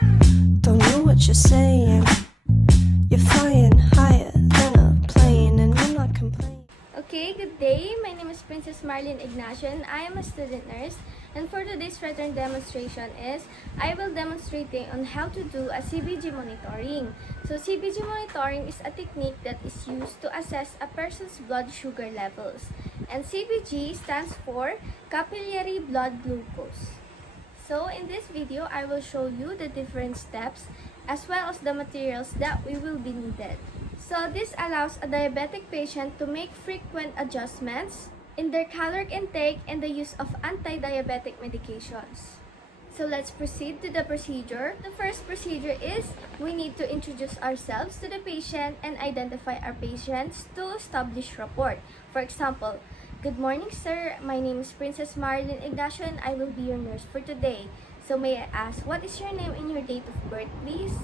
Don't know what you're saying. You're flying higher than a plane and you're not complaining. Okay, good day. My name is Princess Marlene Ignacio and I am a student nurse. And for today's written demonstration is, I will demonstrating on how to do a CBG monitoring. So CBG monitoring is a technique that is used to assess a person's blood sugar levels. And CBG stands for capillary blood glucose. So in this video, I will show you the different steps as well as the materials that we will be needed. So this allows a diabetic patient to make frequent adjustments in their caloric intake and the use of anti-diabetic medications. So let's proceed to the procedure. The first procedure is we need to introduce ourselves to the patient and identify our patients to establish rapport. For example, good morning, sir. My name is Princess Marlene Ignacio and I will be your nurse for today. So may I ask, what is your name and your date of birth, please?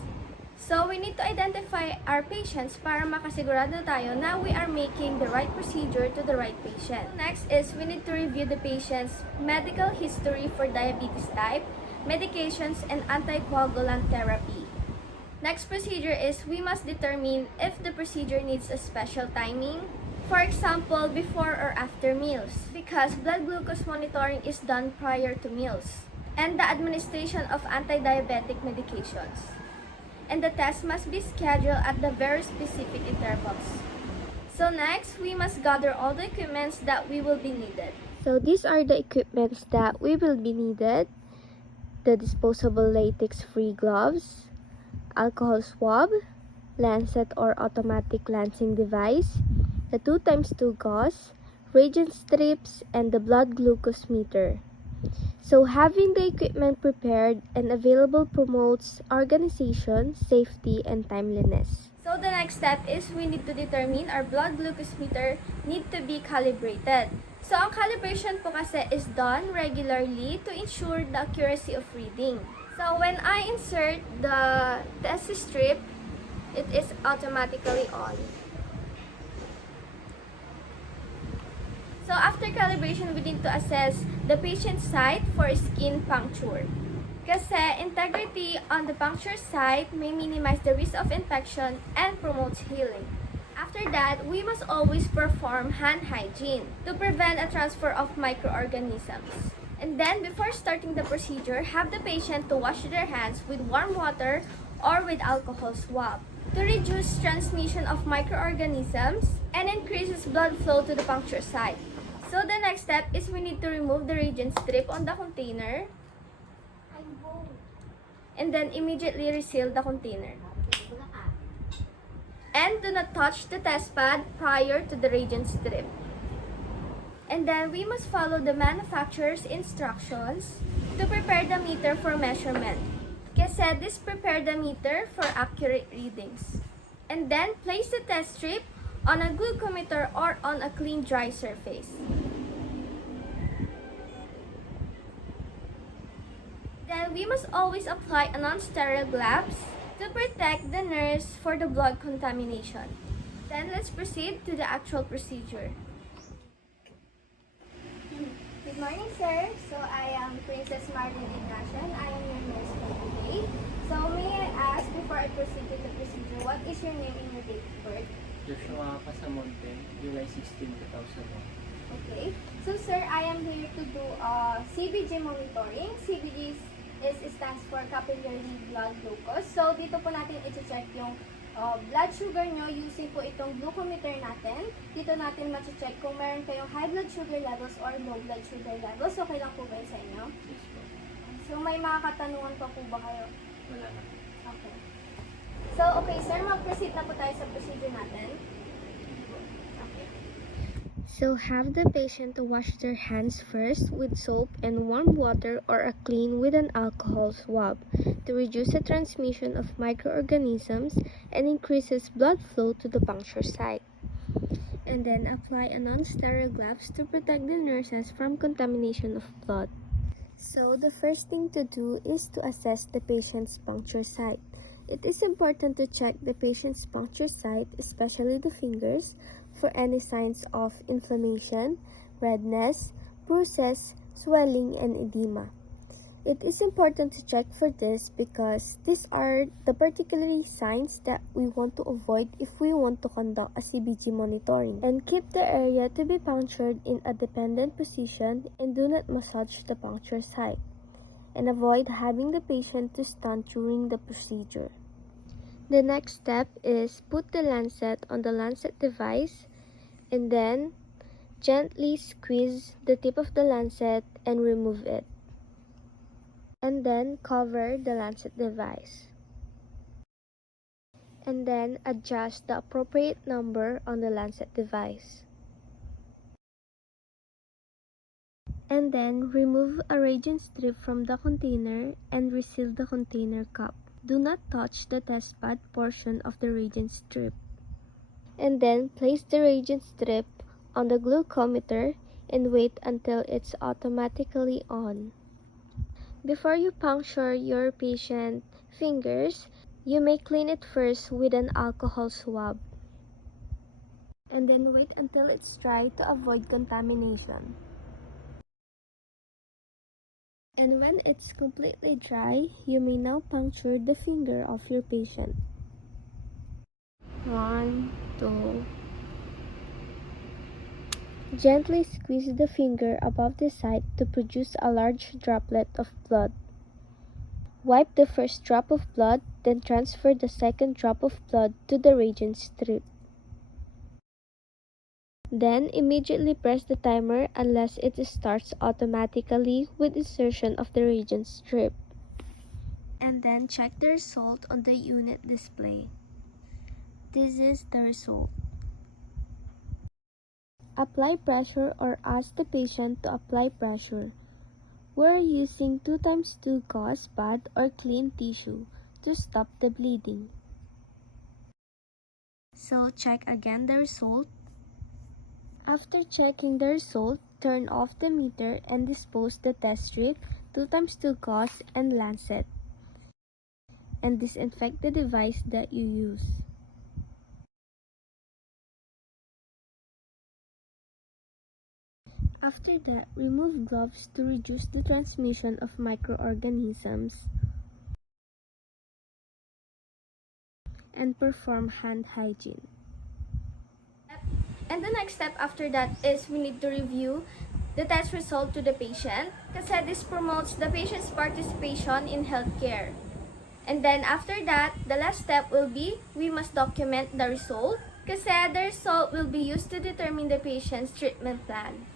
So we need to identify our patients para makasigurado tayo na we are making the right procedure to the right patient. Next is we need to review the patient's medical history for diabetes type, medications, and anticoagulant therapy. Next procedure is we must determine if the procedure needs a special timing. For example, before or after meals, because blood glucose monitoring is done prior to meals, and the administration of anti-diabetic medications. And the test must be scheduled at the very specific intervals. So next, we must gather all the equipments that we will be needed. So these are the equipments that we will be needed: the disposable latex-free gloves, alcohol swab, lancet or automatic lancing device, the 2x2 gauze, reagent strips, and the blood glucose meter. So having the equipment prepared and available promotes organization, safety, and timeliness. So the next step is we need to determine our blood glucose meter need to be calibrated. So ang calibration po kasi is done regularly to ensure the accuracy of reading. So when I insert the test strip, it is automatically on. So after calibration, we need to assess the patient's site for skin puncture. Kasi integrity on the puncture site may minimize the risk of infection and promotes healing. After that, we must always perform hand hygiene to prevent a transfer of microorganisms. And then, before starting the procedure, have the patient to wash their hands with warm water or with alcohol swab to reduce transmission of microorganisms and increases blood flow to the puncture site. So the next step is we need to remove the reagent strip on the container and then immediately reseal the container. And do not touch the test pad prior to the reagent strip. And then we must follow the manufacturer's instructions to prepare the meter for measurement. Kasi this prepare the meter for accurate readings. And then place the test strip on a glucometer or on a clean dry surface. Then we must always apply a non-sterile gloves to protect the nurse for the blood contamination. Then let's proceed to the actual procedure. Good morning, sir. So I am Princess Marlene Ignacio and I am your nurse for today. So may I ask, before I proceed to the procedure, what is your name and your date of birth? Joshua Pasamonte, July 16, 2001. Okay. So sir, I am here to do CBG monitoring. CBG stands for capillary blood glucose. So dito po natin i-check yung blood sugar nyo using po itong glucometer natin. Dito natin ma-check kung meron kayong high blood sugar levels or low blood sugar levels. Okay lang po ba yun sa inyo? Yes po. So may mga katanungan pa po ba kayo? Wala na. Okay. So okay sir, mag-proceed na po tayo sa procedure natin. Okay. So have the patient to wash their hands first with soap and warm water or a clean with an alcohol swab to reduce the transmission of microorganisms and increases blood flow to the puncture site. And then apply a non-sterile gloves to protect the nurses from contamination of blood. So the first thing to do is to assess the patient's puncture site. It is important to check the patient's puncture site, especially the fingers, for any signs of inflammation, redness, bruises, swelling, and edema. It is important to check for this because these are the particular signs that we want to avoid if we want to conduct a CBG monitoring. And keep the area to be punctured in a dependent position and do not massage the puncture site. And avoid having the patient to stand during the procedure. The next step is put the lancet on the lancet device and then gently squeeze the tip of the lancet and remove it. And then cover the lancet device. And then adjust the appropriate number on the lancet device. And then remove a reagent strip from the container and reseal the container cap. Do not touch the test pad portion of the reagent strip. And then place the reagent strip on the glucometer and wait until it's automatically on. Before you puncture your patient fingers, you may clean it first with an alcohol swab. And then wait until it's dry to avoid contamination. And when it's completely dry, you may now puncture the finger of your patient. 1, 2. Gently squeeze the finger above the site to produce a large droplet of blood. Wipe the first drop of blood, then transfer the second drop of blood to the reagent strip. Then immediately press the timer unless it starts automatically with insertion of the reagent strip. And then check the result on the unit display. This is the result. Apply pressure or ask the patient to apply pressure. We're using 2x2 gauze pad or clean tissue to stop the bleeding. So check again the result. After checking the result, turn off the meter and dispose the test strip, 2x2 gauze and lancet. And disinfect the device that you use. After that, remove gloves to reduce the transmission of microorganisms and perform hand hygiene. And the next step after that is we need to review the test result to the patient kasi this promotes the patient's participation in healthcare. And then after that, the last step will be we must document the result kasi the result will be used to determine the patient's treatment plan.